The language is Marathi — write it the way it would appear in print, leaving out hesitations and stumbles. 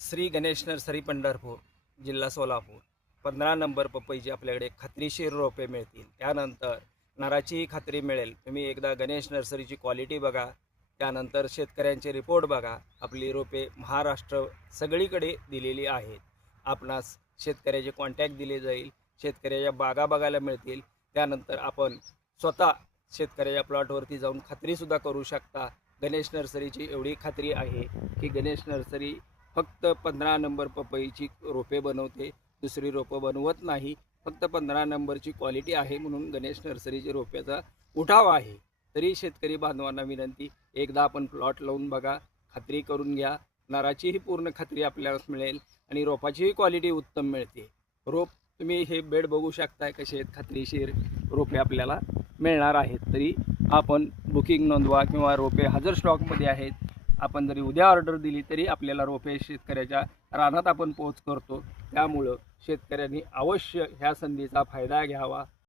श्री गणेश नर्सरी पंढरपूर, जिल्हा सोलापूर. 15 नंबर पपईची आपल्याकडे खात्रीशीर रोपे मिळतील. त्यानंतर नराचीही खात्री मिळेल. तुम्ही एकदा गणेश नर्सरीची क्वालिटी बघा, त्यानंतर शेतकऱ्यांचे रिपोर्ट बघा. आपली रोपे महाराष्ट्र सगळीकडे दिलेली आहेत. आपणास शेतकऱ्याचे कॉन्टॅक्ट दिले जाईल, शेतकऱ्याच्या बागा बघायला मिळतील. त्यानंतर आपण स्वतः शेतकऱ्याच्या प्लॉटवरती जाऊन खात्रीसुद्धा करू शकता. गणेश नर्सरीची एवढी खात्री आहे की गणेश नर्सरी फक्त 15 नंबर पपईची रोपे बनवते, दुसरी रोपं बनवत नाही. फक्त 15 नंबरची क्वालिटी आहे म्हणून गणेश नर्सरीची रोप्याचा उठाव आहे. तरी शेतकरी बांधवांना विनंती, एकदा आपण प्लॉट लावून बघा, खात्री करून घ्या. नाराचीही पूर्ण खात्री आपल्याला मिळेल आणि रोपाचीही क्वालिटी उत्तम मिळते. रोप तुम्ही हे बेड बघू शकताय कसे आहेत, खात्रीशीर रोपे आपल्याला मिळणार आहेत. तरी आपण बुकिंग नोंदवा किंवा रोपे हजर स्टॉकमध्ये आहेत. आपण जरी उद्या ऑर्डर दिली तरी आपल्याला रोपे शेतकऱ्याच्या रानात आपण पोहोच करतो. त्यामुळं शेतकऱ्यांनी अवश्य ह्या संधीचा फायदा घ्यावा.